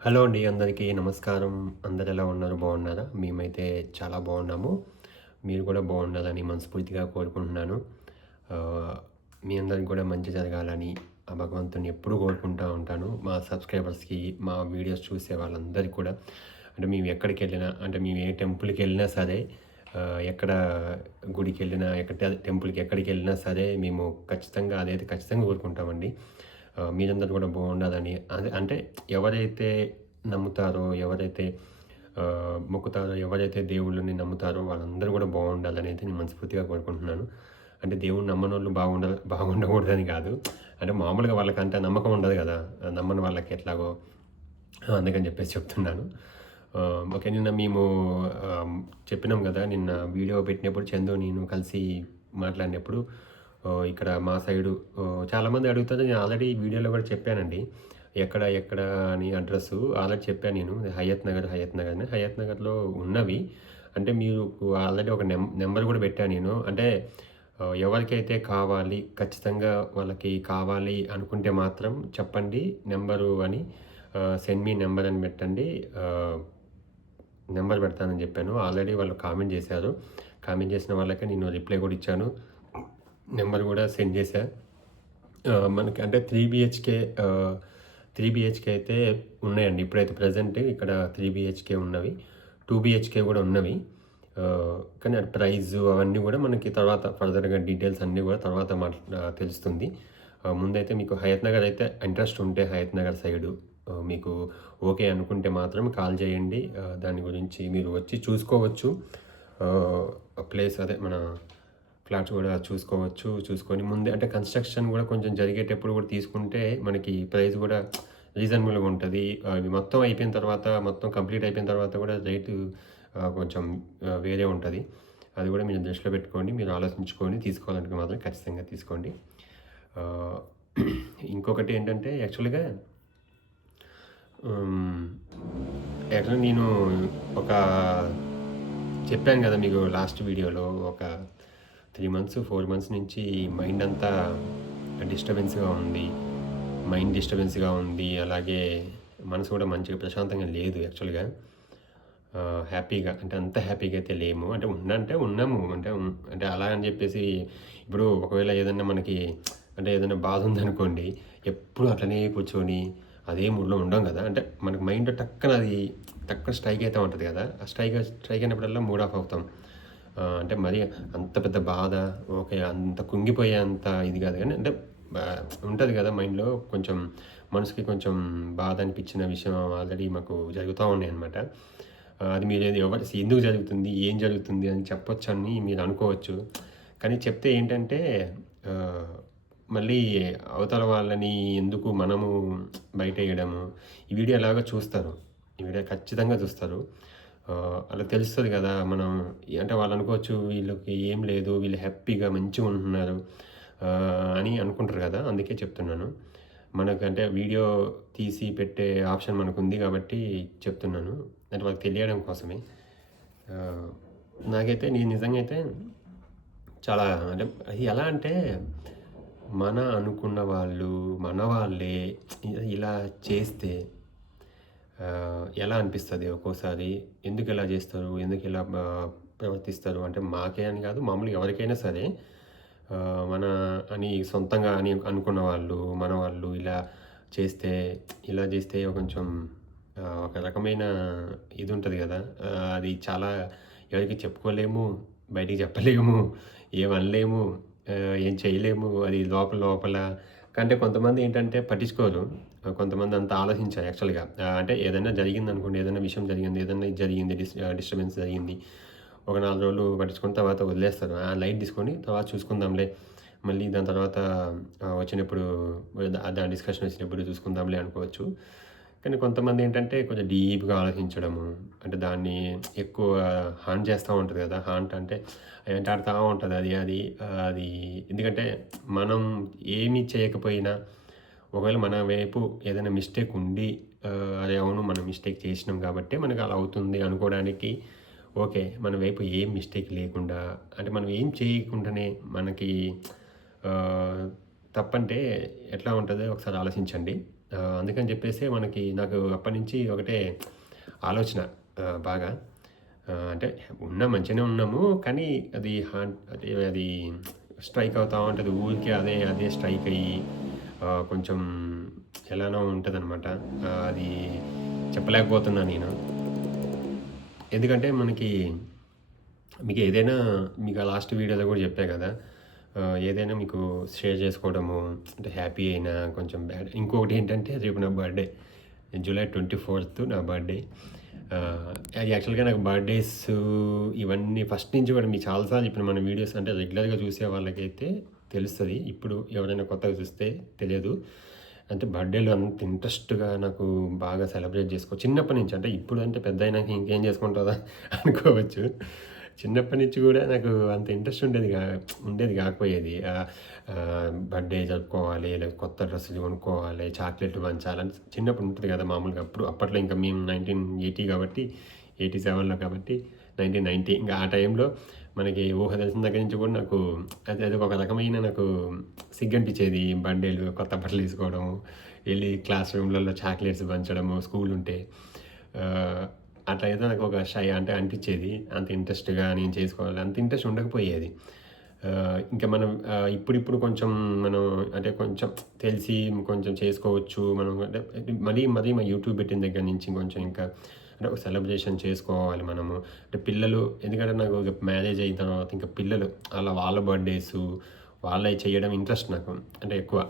Hello అండి. అందరికీ నమస్కారం. అందరూ ఎలా ఉన్నారు? బాగున్నారా? మేమైతే చాలా బాగున్నాము. మీరు కూడా బాగుండాలని మనస్ఫూర్తిగా కోరుకుంటున్నాను. ఆహ్, మీ అందరికి కూడా మంచి జరగాలని ఆ భగవంతుడిని ఎప్పుడూ కోరుకుంటా ఉంటాను. మా సబ్‌స్క్రైబర్స్‌కి, మా వీడియోస్ చూసే వాళ్ళందరికీ కూడా అంటే మేము ఎక్కడికెళ్ళినా అంటే మేము ఏ టెంపుల్‌కెళ్ళినా సరే ఎక్కడ గుడికెళ్ళినా టెంపుల్‌కి ఎక్కడికెళ్ళినా సరే మేము ఖచ్చితంగా అదైతే ఖచ్చితంగా కోరుకుంటామండి. మీరందరూ కూడా బాగుండాలని. అదే అంటే ఎవరైతే నమ్ముతారో, ఎవరైతే మొక్కుతారో, ఎవరైతే దేవుళ్ళని నమ్ముతారో వాళ్ళందరూ కూడా బాగుండాలనైతే నేను మనస్ఫూర్తిగా కోరుకుంటున్నాను. అంటే దేవుడిని నమ్మనోళ్ళు బాగుండకూడదని కాదు. అంటే మామూలుగా వాళ్ళకంత నమ్మకం ఉండదు కదా! నమ్మని వాళ్ళకి ఎట్లాగో అందుకని చెప్పేసి చెప్తున్నాను. ఓకే. నిన్న మేము ఆహ్, చెప్పినాం గదా! నిన్న వీడియో పెట్టినప్పుడు చందు, నేను కలిసి మాట్లాడినప్పుడు ఇక్కడ మా సైడు చాలామంది అడుగుతారు. నేను ఆల్రెడీ వీడియోలో కూడా చెప్పానండి. ఎక్కడ అని అడ్రెస్సు ఆల్రెడీ చెప్పాను నేను. హయత్ నగర్ అని. హయత్ నగర్‌లో ఉన్నవి. అంటే మీకు ఆల్రెడీ ఒక నంబర్ కూడా పెట్టా నేను. అంటే ఎవరికైతే కావాలి, ఖచ్చితంగా వాళ్ళకి కావాలి అనుకుంటే మాత్రం చెప్పండి నంబరు అని. సెండ్ మీ నంబర్ అని పెట్టండి. నంబర్ పెడతానని చెప్పాను. ఆల్రెడీ వాళ్ళు కామెంట్ చేశారు. కామెంట్ చేసిన వాళ్ళకే నేను రిప్లై కూడా ఇచ్చాను. నంబర్ కూడా సెండ్ చేశా. మనకి అంటే 3 బీహెచ్‌కే అయితే ఉన్నాయండి. ఇప్పుడైతే ప్రెజెంట్ ఇక్కడ 3 బీహెచ్‌కే ఉన్నవి. 2 బీహెచ్‌కే కూడా ఉన్నవి. కానీ అది ప్రైజు అవన్నీ కూడా మనకి తర్వాత ఫర్దర్‌గా డీటెయిల్స్ అన్నీ కూడా తర్వాత తెలుస్తుంది. ముందైతే మీకు హయత్ నగర్ అయితే ఇంట్రెస్ట్ ఉంటే హయత్ నగర్ సైడు మీకు ఓకే అనుకుంటే మాత్రం కాల్ చేయండి. దాని గురించి మీరు వచ్చి చూసుకోవచ్చు. ప్లేస్ అదే మన ఫ్లాట్స్ కూడా చూసుకోవచ్చు. చూసుకొని ముందే అంటే కన్‌స్ట్రక్షన్ కూడా కొంచెం జరిగేటప్పుడు కూడా తీసుకుంటే మనకి ప్రైస్ కూడా రీజనబుల్‌గా ఉంటది. అవి మొత్తం అయిపోయిన తర్వాత, మొత్తం కంప్లీట్ అయిపోయిన తర్వాత కూడా రేటు కొంచెం వేరే ఉంటది. అది కూడా మీరు దృష్టిలో పెట్టుకోండి. మీరు ఆలోచించుకొని తీసుకోవాలనుకుంటే మాత్రం ఖచ్చితంగా తీసుకోండి. ఆహ్, ఇంకొకటి ఏంటంటే హ్మ్. యాక్చువల్‌గా నేను ఒక చెప్పాను గదా! మీకు లాస్ట్ వీడియోలో ఒక 3 మంత్స్, 4 మంత్స్ నుంచి మైండ్ అంతా డిస్టర్బెన్స్‌గా ఉంది. మైండ్ డిస్టర్బెన్స్‌గా ఉంది. అలాగే మనసు కూడా మంచిగా ప్రశాంతంగా లేదు యాక్చువల్‌గా. హ్యాపీగా అంటే అంత హ్యాపీగా అయితే లేము. అంటే ఉన్నాము. అంటే అలా అని జెప్పేసి ఇప్పుడు ఒకవేళ ఏదన్నా మనకి అంటే ఏదైనా బాధ ఉందనుకోండి, ఎప్పుడు అట్లనే కూర్చొని అదే మూడ్‌లో ఉండం గదా! అంటే మనకి మైండ్ టక్కన స్ట్రైక్ అయితా ఉంటది గదా! ఆ స్ట్రైక్ అయినప్పుడల్లా మూడ్ ఆఫ్ అవుతాం. అంటే మరీ అంత పెద్ద బాధ, ఓకే. అంత కుంగిపోయేంత ఇది గాదు గానీ అంటే బా ఉంటది గదా! మైండ్‌లో కొంచెం మనసుకి కొంచెం బాధ అనిపించిన విషయం ఆల్రెడీ మాకు జరుగుతా ఉన్నాయన్నమాట. అది మీరేది ఎందుకు జరుగుతుంది? ఏం జరుగుతుంది? అని చెప్పొచ్చని మీరు అనుకోవచ్చు. కానీ చెప్తే ఏంటంటే ఆహ్, మళ్ళీ అవతల వాళ్ళని ఎందుకు మనము బయటేయడము. ఈ వీడియో ఎలాగో చూస్తారు. ఈ వీడియో ఖచ్చితంగా చూస్తారు. ఆళ్ళకి తెలుస్తది గదా! మనం అంటే వాళ్ళనుకోవచ్చు వీళ్ళకి ఏం లేదు. వీళ్ళు హ్యాపీగా మంచిగుంటున్నారు అని అనుకుంటారు గదా! అందుకే చెప్తున్నాను. మనకంటే వీడియో తీసి పెట్టే ఆప్షన్ మనకుంది గాబట్టి చెప్తున్నాను. అంటే వాళ్ళకి తెలియడం కోసమే. ఆహ్, నాకైతే నేను నిజంగా అయితే చాలా అంటే ఎలా అంటే మన అనుకున్న వాళ్ళు, మన వాళ్ళే ఇలా చేస్తే ఎలా అనిపిస్తది ఒక్కోసారి? ఎందుకిలా జేస్తారు? ఎందుకిలా ప్రవర్తిస్తారు? అంటే మాకే అని గాదు, మామూలుగా ఎవరికైనా సరే మన అని సొంతంగా అని అనుకున్న వాళ్ళు, మన వాళ్ళు ఇలా జేస్తే కొంచెం ఒక రకమైన ఇదుంటది గదా! అది చాలా ఎవరికీ చెప్పుకోలేము, బయటికి చెప్పలేము, ఏమనలేము, ఏం చేయలేము. అది లోపల లోపల కంటే కొంతమందేంటంటే పట్టించుకోరు. కొంతమంది అంత ఆలోచించరు యాక్చువల్‌గా. అంటే ఏదైనా జరిగిందనుకోండి, ఏదైనా విషయం జరిగింది, ఏదన్నా ఇది జరిగింది, డిస్టర్బెన్స్ జరిగింది. ఒక 4 రోజులు పట్టించుకొని తర్వాత వదిలేస్తారు. లైట్ తీసుకొని తర్వాత చూసుకుందాంలే. మళ్ళీ దాని తర్వాత వచ్చినప్పుడు దాని డిస్కషన్ వచ్చినప్పుడు చూసుకుందాంలే అనుకోవచ్చు. కానీ కొంతమందేంటంటే కొంచెం డీప్‌గా ఆలోచించడము, అంటే దాన్ని ఎక్కువ హార్న్ చేస్తా ఉంటది గదా! హార్ట్ అంటే వెంటాడుతా ఉంటది అది ఎందుకంటే మనం ఏమి చేయకపోయినా ఒకవేళ మన వైపు ఏదైనా మిస్టేక్ ఉండి అరే! అవును మనం మిస్టేక్ చేసినాం గాబట్టే మనకు అలా అవుతుంది అనుకోవడానికి ఓకే. మన వైపు ఏం మిస్టేక్ లేకుండా అంటే మనం ఏం చేయకుండానే మనకి ఆహ్, తప్పంటే ఎట్లా ఉంటదో ఒకసారి ఆలోచించండి. అందుకని చెప్పేసి నాకు అప్పటినుంచి ఒకటే ఆలోచన బాగా. అంటే మంచిగానే ఉన్నాము. కానీ అది స్ట్రైక్ అవుతా ఉంటది. ఊరికే అదే అదే స్ట్రైక్ అయ్యి కొంచెం ఎలానో ఉంటదనమాట. అది చెప్పలేకపోతున్నా నేను. ఎందుకంటే మీకు లాస్ట్ వీడియోలో కూడా చెప్పా కదా! ఏదైనా మీకు షేర్ చేసుకోవడము అంటే హ్యాపీ అయినా, కొంచెం బ్యాడ్ ఇంకొకటేంటంటే రేపు నా బర్త్‌డే. జూలై 24థ్ నా బర్త్‌డే. యాక్చువల్‌గా నాకు బర్త్‌డేస్ ఇవన్నీ ఫస్ట్ నుంచి కూడా మీకు చాలా సార్లు చెప్పిన మన వీడియోస్ అంటే రెగ్యులర్‌గా చూసే వాళ్ళకైతే తెలుస్తది. ఇప్పుడు ఎవరైనా కొత్తగా చూస్తే తెలియదు. అంటే బర్త్‌డేలు అంత ఇంట్రెస్ట్‌గా నాకు బాగా సెలబ్రేట్ చిన్నప్పటి నుంచి అంటే ఇప్పుడంటే పెద్దయినాక ఇంకేం చేసుకుంటారా అనుకోవచ్చు. చిన్నప్పటి నుంచి కూడా నాకు అంత ఇంట్రెస్ట్ ఉండేది కాకపోయేది. బర్త్‌డే జరుపుకోవాలి, లేదా కొత్త డ్రెస్సులు కొనుక్కోవాలి, చాక్లెట్‌లు పంచాలని చిన్నప్పుడు ఉంటది కదా! మామూలుగా అప్పట్లో ఇంకా మేము 1980 కాబట్టి 87లో కాబట్టి 1990 ఇంకా ఆ టైంలో మనకి ఊహ తెలిసిన దగ్గర నుంచి కూడా నాకు అది ఒక రకమైన నాకు సిగ్గనిపించేది. బర్త్‌డేలు, కొత్త బట్టలేసుకోవడం, ఎళ్లి క్లాస్ రూమ్‌లలో చాక్లెట్స్ పంచడము, స్కూలుంటే. అట్లా ఏదో నాకు ఒక షై అంటే అనిపించేది. అంత ఇంట్రెస్ట్‌గా నేను చేసుకోవాలి అంత ఇంట్రెస్ట్ ఉండకపోయేది. ఇంకా మనం ఇప్పుడిప్పుడు కొంచెం మనం అంటే కొంచెం తెలిసి కొంచెం చేసుకోవచ్చు. మనం అంటే మరీ మరీ మా యూట్యూబ్ పెట్టిన దగ్గర నుంచి కొంచెం ఇంకా అంటే ఒక సెలబ్రేషన్ చేసుకోవాలి మనము. అంటే పిల్లలు ఎందుకంటే నాకు మ్యారేజ్ అయిన తర్వాత ఇంకా పిల్లలు వాళ్ళ బర్త్‌డేసు వాళ్ళయి చేయడం ఇంట్రెస్ట్ నాకు. అంటే ఎక్కువ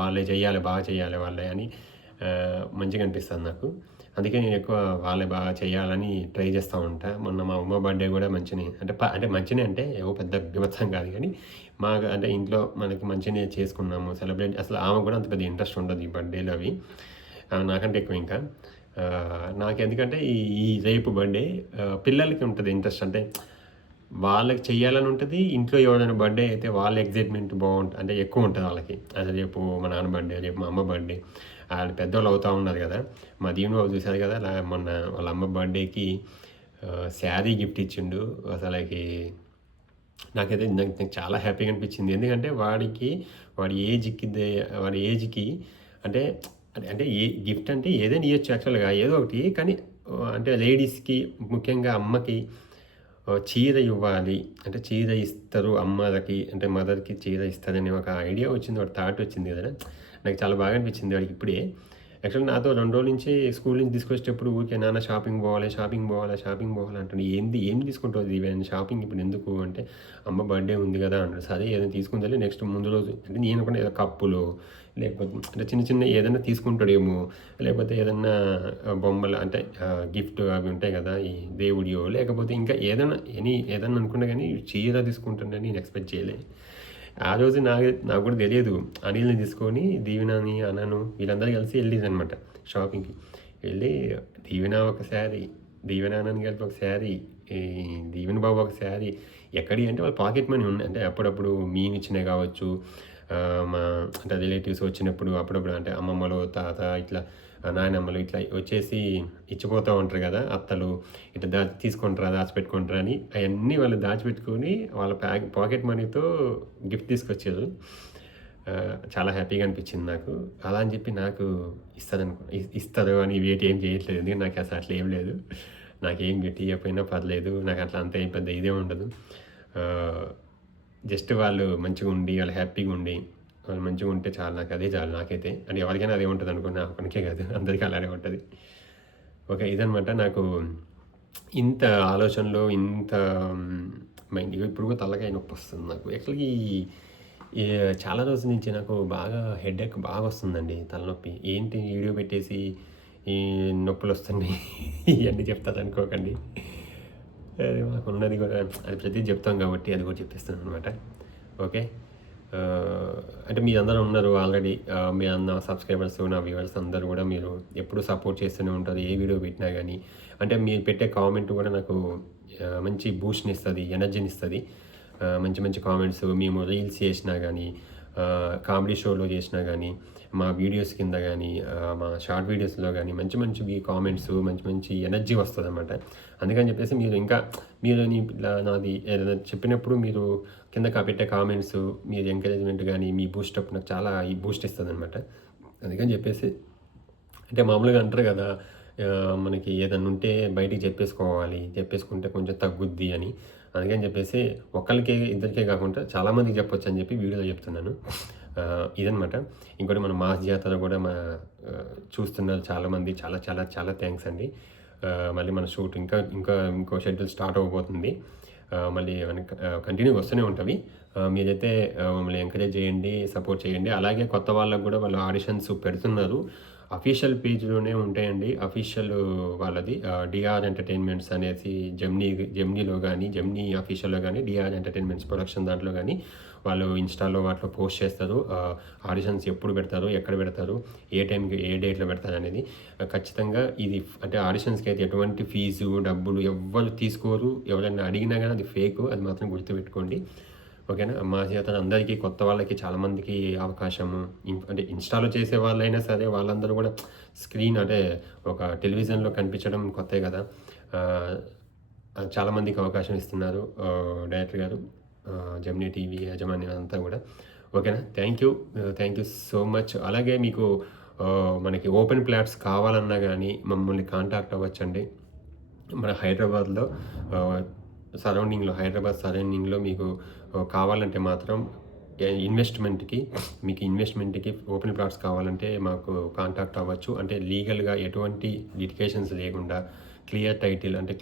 వాళ్ళయి చేయాలి, బాగా చేయాలి వాళ్ళయి అని మంచిగా అనిపిస్తది నాకు. అందుకే నేను ఎక్కువ వాళ్ళయి బాగా చేయాలని ట్రై చేస్తా ఉంటా. మొన్న మా అమ్మ బర్త్‌డే కూడా మంచిగనే అంటే మంచిగనే అంటే ఏవో పెద్ద బీభత్సం కాదు గానీ, అంటే ఇంట్లో మనకి మంచిగనే చేసుకున్నాము. అసలు ఆమెకు కూడా అంత పెద్ద ఇంట్రెస్ట్ ఉండదు ఈ బర్త్‌డేలు అవి. నాకంటే ఎక్కువ ఇంకా. నాకెందుకంటే ఈ ఈ రేపు బర్త్‌డే పిల్లలకి ఉంటది ఇంట్రెస్ట్. అంటే వాళ్ళకి చెయ్యాలని ఉంటది. ఇంట్లో ఎవరైనా బర్త్‌డే అయితే వాళ్ళ ఎక్సైట్‌మెంట్ అంటే ఎక్కువుంటది వాళ్ళకి. అదే రేపు మా నాన్న బర్త్‌డే, రేపు మా అమ్మ బర్త్‌డే. ఆళ్ళు పెద్దోళ్ళు అవుతా ఉన్నారు గదా! మా దీవెన బాబు చూసారు గదా! మొన్న వాళ్ళ అమ్మ బర్త్‌డేకి శారీ గిఫ్ట్ ఇచ్చిండు. అసలకి నాకైతే నాకు చాలా హ్యాపీగా అనిపించింది. ఎందుకంటే వాడి వాడి ఏజ్‌కి అంటే అంటే గిఫ్ట్ అంటే ఏదైనా ఇయ్యొచ్చు యాక్చువల్‌గా ఏదో ఒకటి. కానీ అంటే లేడీస్‌కి ముఖ్యంగా అమ్మకి చీర ఇవ్వాలి. అంటే చీర ఇస్తారు అమ్మలకి అంటే మదర్‌కి చీర ఇస్తారని ఒక ఐడియా వచ్చింది. ఒక థాట్ వచ్చింది కదా! నాకు చాలా బాగా అనిపించింది వాడికి ఇప్పుడే. యాక్చువల్‌గా నాతో 2 రోజుల నుంచి స్కూల్ నుంచి తీసుకొచ్చేటప్పుడు ఊరికే నాన్న షాపింగ్ పోవాలి, షాపింగ్ పోవాలి, షాపింగ్ పోవాలి అంటుండు. ఏం తీసుకుంటావు దివ్య షాపింగ్ ఇప్పుడు ఎందుకు అంటే, అమ్మ బర్త్‌డే ఉంది కదా! అన్నాడు. సరే ఏదైనా తీసుకుందాంలే నెక్స్ట్ ముందు రోజు అంటే నేను అనుకున్న ఏదో కప్పులో లేకపోతే అంటే చిన్న చిన్నయి ఏదైనా తీసుకుంటాడేమో, లేకపోతే ఏదన్నా బొమ్మలు అంటే గిఫ్ట్ అవి ఉంటాయి కదా! ఈ దేవుడియో లేకపోతే ఇంకా ఏదన్నా అనుకున్నా గానీ చీర తీసుకుంటాడని నేను ఎక్స్‌పెక్ట్ చేయలే. ఆ రోజు నాకు కూడా తెలియదు. అనిల్‌ని తీసుకొని దీవెనని, అనను వీళ్ళందరూ కలిసి ఎళ్ళిర్రనమాట షాపింగ్‌కి. ఎళ్ళి దీవెన ఒక శారీ, దీవెన, అనని కలిపి ఒక శారీ, ఈ దీవెన బాబు ఒక శారీ. ఎక్కడియి అంటే వాళ్ళ పాకెట్ మనీ ఉన్నాయి. అంటే అప్పుడప్పుడు మేమిచ్చినయి కావచ్చు, మా అంటే రిలేటివ్స్ వచ్చినప్పుడు అప్పుడప్పుడు అంటే అమ్మమ్మలు, తాత ఇట్లా నాయనమ్మలు ఇట్లా వచ్చేసి ఇచ్చిపోతా ఉంటారు గదా! అత్తలు ఇట్లా తీసుకుంటారా, దాచిపెట్టుకుంటారా అని అయన్నీ వాళ్ళు దాచిపెట్టుకొని వాళ్ళ పాకెట్ మనీతో గిఫ్ట్ తీసుకొచ్చారు. చాలా హ్యాపీగా అనిపించింది నాకు. అలా అని చెప్పి నాకు ఇస్తరు అని వెయిట్ ఏం చేయట్లేదు. ఎందుకంటే నాకు అసలు అట్లా ఏం లేదు. నాకేం గిఫ్ట్ ఇయ్యకపోయినా పర్లేదు. నాకు అట్లా అంత ఏం పెద్ద ఇదేం ఉండదు. జస్ట్ వాళ్ళు మంచిగుండి, వాళ్ళు హ్యాపీగుండి, వాళ్ళు మంచిగుంటే చాలు నాకదే చాలు నాకైతే. అంటే ఎవరికైనా అదే ఉంటదనుకోండి. నా ఒక్కనికే కాదు అందరికీ అలానే ఉంటది. ఓకే. ఇదనమాట నాకు ఇంత ఆలోచనలు, ఇంత మైండ్ ఇప్పుడు కూడా తలకాయ నొప్పొస్తుంది నాకు. యాక్చువల్‌గా ఈ చాలా రోజుల నుంచి నాకు బాగా హెడేక్ బాగొస్తుందండి. తలనొప్పి. ఏంటి వీడియో పెట్టేసి ఈ నొప్పులొస్తున్నాయి ఇయన్నీ చెప్తారనుకోకండి. అది మాకున్నది కూడా అది ప్రతిది చెప్తాం కాబట్టి అది కూడా చెప్పేస్తాననమాట. ఓకే. అంటే మీరందరూ ఉన్నారు ఆల్రెడీ మీ నా సబ్స్క్రైబర్స్, నా వ్యూవర్స్ అందరూ గూడా మీరు ఎప్పుడూ సపోర్ట్ చేస్తూనే ఉంటారు. ఏ వీడియో పెట్టినా గానీ. అంటే మీరు పెట్టే కామెంట్ గూడా నాకు మంచి బూస్ట్‌నిస్తది, ఎనర్జీనిస్తది. మంచి మంచి కామెంట్స్ మేము రీల్స్ చేసినా గానీ, కామెడీ షోలో చేసినా గానీ, మా వీడియోస్ కింద గానీ, మా షార్ట్ వీడియోస్‌లో గానీ మంచి మంచివి కామెంట్స్, మంచి మంచి ఎనర్జీ వస్తదనమాట. అందుకని చెప్పేసి మీరు నాది ఏదైనా చెప్పినప్పుడు మీరు కింద పెట్టే కామెంట్స్, మీరు ఎంకరేజ్‌మెంట్ గానీ, మీ బూస్టప్ నాకు చాలా బూస్ట్ ఇస్తదనమాట. అందుకని చెప్పేసి అంటే మామూలుగా అంటారు కదా! మనకి ఏదన్నా ఉంటే బయటికి చెప్పేసుకోవాలి. చెప్పేసుకుంటే కొంచెం తగ్గుద్ది అని. అందుకని చెప్పేసి ఒకళ్ళకే, ఇద్దరికే కాకుండా చాలా మందికి చెప్పొచ్చని చెప్పి వీడియోలో చెప్తున్నాను. ఇదనమాట. ఇంకోటి మన మాస్ జాతర కూడా చూస్తున్నారు చాలామంది. చాలా చాలా చాలా థాంక్స్ అండి. మళ్ళీ మన షూట్ ఇంకో షెడ్యూల్ స్టార్ట్ అవ్వబోతుంది. మళ్ళీ కంటిన్యూగా వస్తూనే ఉంటవి. మీరైతే మమ్మల్ని ఎంకరేజ్ చేయండి, సపోర్ట్ చేయండి. అలాగే కొత్త వాళ్ళకి కూడా వాళ్ళు ఆడిషన్స్ పెడుతున్నారు. అఫీషియల్ పేజ్‌లోనే ఉంటాయండి. అఫీషియల్ వాళ్ళది 'డీఆర్ ఎంటర్‌టైన్‌మెంట్స్' అనేసి జెమినీలో గాని, జెమినీ అఫీషియల్‌లో గాని, 'డీఆర్ ఎంటర్‌టైన్‌మెంట్స్' ప్రొడక్షన్ దాంట్లో గాని వాళ్ళు ఇన్‌స్టాలో వాటిలో పోస్ట్ చేస్తారు. ఆడిషన్స్ ఎప్పుడు పెడతారు, ఎక్కడ పెడతారు, ఏ టైంకి, ఏ డేట్‌లో పెడతారనేది. ఖచ్చితంగా ఇది అంటే ఆడిషన్స్‌కైతే ఎటువంటి ఫీజు, డబ్బులు ఎవ్వరు తీసుకోరు. ఎవరైనా అడిగినా గాని అది ఫేకు. అది మాత్రం గుర్తుపెట్టుకోండి. ఓకేనా. మా చేత అందరికీ కొత్త వాళ్ళకి చాలా మందికి అవకాశము అంటే ఇన్‌స్టాలో చేసే వాళ్ళైనా సరే వాళ్ళందరూ గూడా స్క్రీన్ అంటే ఒక టెలివిజన్‌లో కనిపించడం కొత్తే గదా! ఆహ్, చాలా మందికి అవకాశం ఇస్తున్నారు డైరెక్టర్ గారు. జెమినీ టీవీ యాజమాన్యం అంతా గూడా. ఓకేనా. Thank you so much. అలాగే మీకు మనకి ఓపెన్ ప్లాట్స్ కావాలన్నా గానీ మమ్మల్ని కాంటాక్ట్ అవ్వచ్చండి. మన హైదరాబాద్‌లో ఆహ్, హైదరాబాద్ సరౌండింగ్‌లో మీకు కావాలంటే మాత్రం ఇన్వెస్ట్‌మెంట్‌కి ఓపెన్ ప్లాట్స్ కావాలంటే మాకు కాంటాక్ట్ అవ్వచ్చు. అంటే లీగల్‌గా ఎటువంటి లిటిగేషన్స్ లేకుండా క్లియర్ టైటిల్ అంటే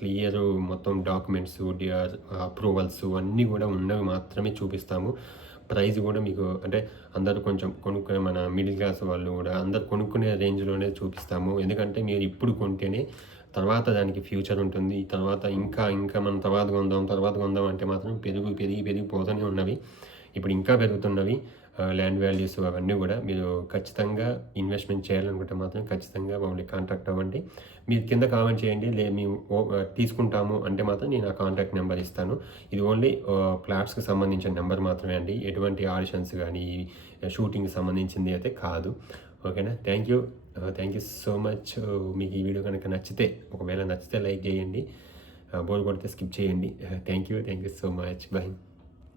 మొత్తం డాక్యుమెంట్స్, అప్రూవల్స్ అన్నీ గూడా ఉన్నవి మాత్రమే చూపిస్తాము. ప్రైస్ గూడా మీకు అంటే అందరూ కొంచెం కొనుక్కునే మన మిడిల్ క్లాస్ వాళ్ళు గూడా అందరూ కొనుక్కునే రేంజ్‌లోనే చూపిస్తాము. ఎందుకంటే మీరు ఇప్పుడు కొంటేనే తర్వాత దానికి ఫ్యూచర్ ఉంటుంది. ఇంకా మనం తర్వాత కొందాం అంటే మాత్రం పెరిగిపోతూనే ఉన్నవి. ఇప్పుడు ఇంకా పెరుగుతున్నవి. ల్యాండ్ వాల్యూస్ అవన్నీ గూడా. మీరు ఖచ్చితంగా ఇన్వెస్ట్‌మెంట్ చేయాలనుకుంటే మాత్రం ఖచ్చితంగా మమ్మల్ని కాంటాక్ట్ అవ్వండి. మీరు కింద కామెంట్ చేయండి. మేము తీసుకుంటాము అంటే మాత్రం నేను ఆ కాంటాక్ట్ నెంబర్ ఇస్తాను. ఇది ఓన్లీ ఫ్లాట్స్‌కి సంబంధించిన నెంబర్ మాత్రమే అండి. ఎటువంటి ఆడిషన్స్ గానీ, షూటింగ్‌కి సంబంధించింది అయితే కాదు. ఓకేనా. Thank you so much. మీకు ఈ వీడియో గనక నచ్చితే, ఒకవేళ నచ్చితే లైక్ జేయండి. బోర్ కొడితే స్కిప్ చేయండి. Thank you so much. By.